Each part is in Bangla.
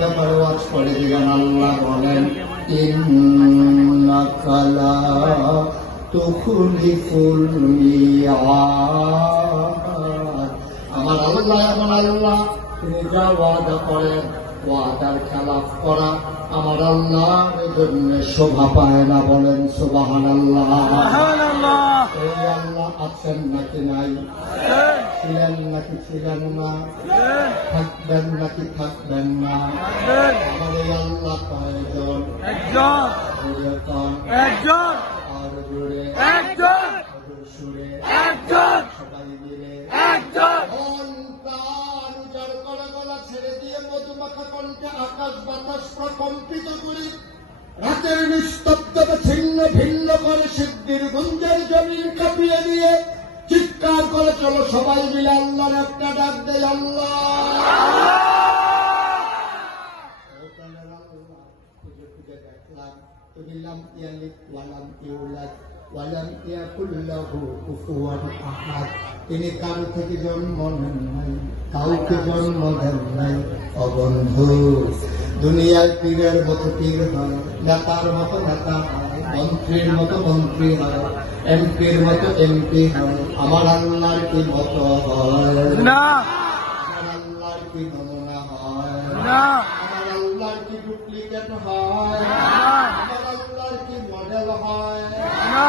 ব্যাপারে ওয়াজ করে দিলেন। আল্লাহ বলেন ইন্নাকা লা তুখলিফুল মিআদ। আমার আল্লাহ তিনি যা ওয়াদা করেন ওয়াদার খেলাফ করা আমার আল্লাহর জন্য শোভা পায় না। বলেন সুবহানাল্লাহ। এই আল্লাহ আছেন নাকি নাই? ছিলেন নাকি ছিলেন না? থাকবেন নাকি থাকবেন না? আমার এই আল্লাহ কয়জন? একজন। আর জোরে সুরে সবাই মিলে একজন। ছেড়ে দিয়ে মধুমাখা কণ্ঠে আকাশ বাতাস প্রকম্পিত করে রাতের নিস্তব্ধতা ছিন্ন ভিন্ন করে সিদ্ধির গুঞ্জের জমিন কাঁপিয়ে দিয়ে চিৎকার করে চলো সবাই মিলে আল্লাহর একটা ডাক দেয় আল্লাহ। খুঁজে দেখলাম তুমি লাম ইয়ালিদ ওয়ালাম ইউলাদ ওয়ালাম ইয়াকুল লাহু কুফুয়ান আহাদ। তিনি কারো থেকে জন্ম নেন নাই, কাউকে জন্ম দেন নাই। অবন্ধু দুনিয়ার পীরের মতো পীর হয়, নেতার মতো নেতা হয়, মন্ত্রীর মতো মন্ত্রী হয়, এমপির মতো এমপি হয়। আমার আল্লাহর কি মতো হয় না, আমার আল্লাহর কি নমুনা হয় না, আমার আল্লাহর কি ডুপ্লিকেট হয় না, আমার আল্লাহর কি মডেল হয় না।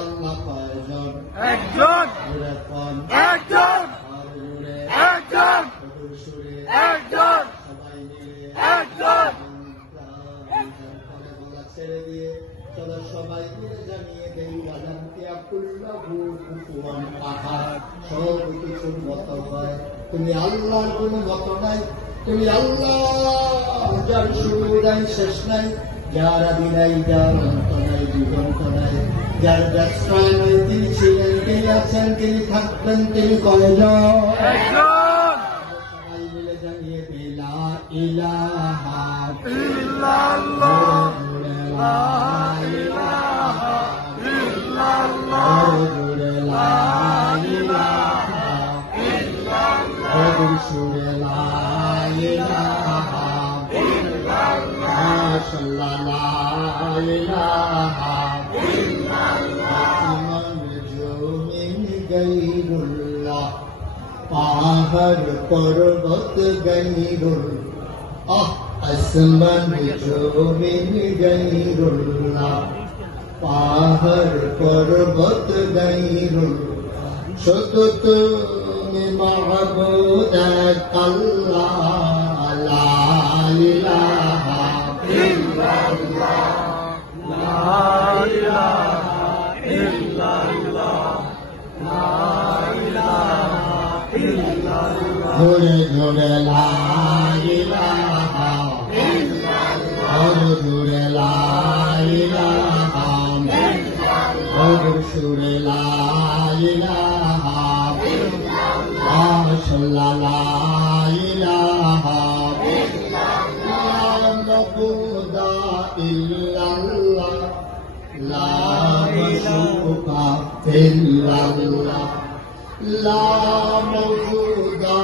আল্লাহ কয়জন? একজন। একজন। একজন। সবাই মিলে একজন। ছেড়ে দিয়ে চলো সবাই মিলে জানিয়ে দেই সব কিছুর মতো হয়। তুমি আল্লাহর কোন মতো নাই, তুমি আল্লাহ যার শুরু নাই শেষ নাই, যার আদি নাই, যার অন্ত নাই, দিগন্ত নাই, যার ব্যবসায় নয় তিনি ছিলেন, তিনি আছেন, তিনি থাকবেন, তিনি কয়জন? সবাই মিলে জানিয়ে দিই লা ইলাহা ইল্লাল্লাহ, লা ইলাহা ইল্লাল্লাহ, লা ইলাহা ইল্লাল্লাহ, লা ইলাহা ইল্লাল্লাহ, লা ইলাহা গৈরুল্লাহ। পাহাড় পর্বত গৈরুল্লাহ, আসমান জমিন গৈরুল্লাহ। পাহাড় পর্বত গৈরুল্লাহ, শুধু তুমি মাহবুদ আল্লাহ। লা ইলাহা ইল্লাল্লাহ, লা ইলাহা ইল্লাল্লাহ, লা ইলাহা ইল্লাল্লাহ। জোরে জোরে লা ইলাহা ইল্লাল্লাহ, জোরে লা ইলাহা ইল্লাল্লাহ, সুরে লা ইলাহা ইল্লাল্লাহ, লা ইলাহা ইল্লাল্লাহ, মাবুদা ইল্লাল্লাহ, লা মাশরুকা ইল্লাল্লাহ, লা মাওজুদা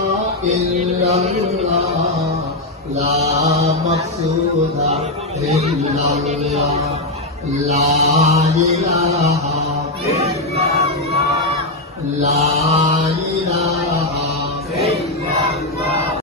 ইল্লাল্লাহ, লা মাকসুদা ইল্লাল্লাহ, লা ইলাহা ইল্লাল্লাহ, লা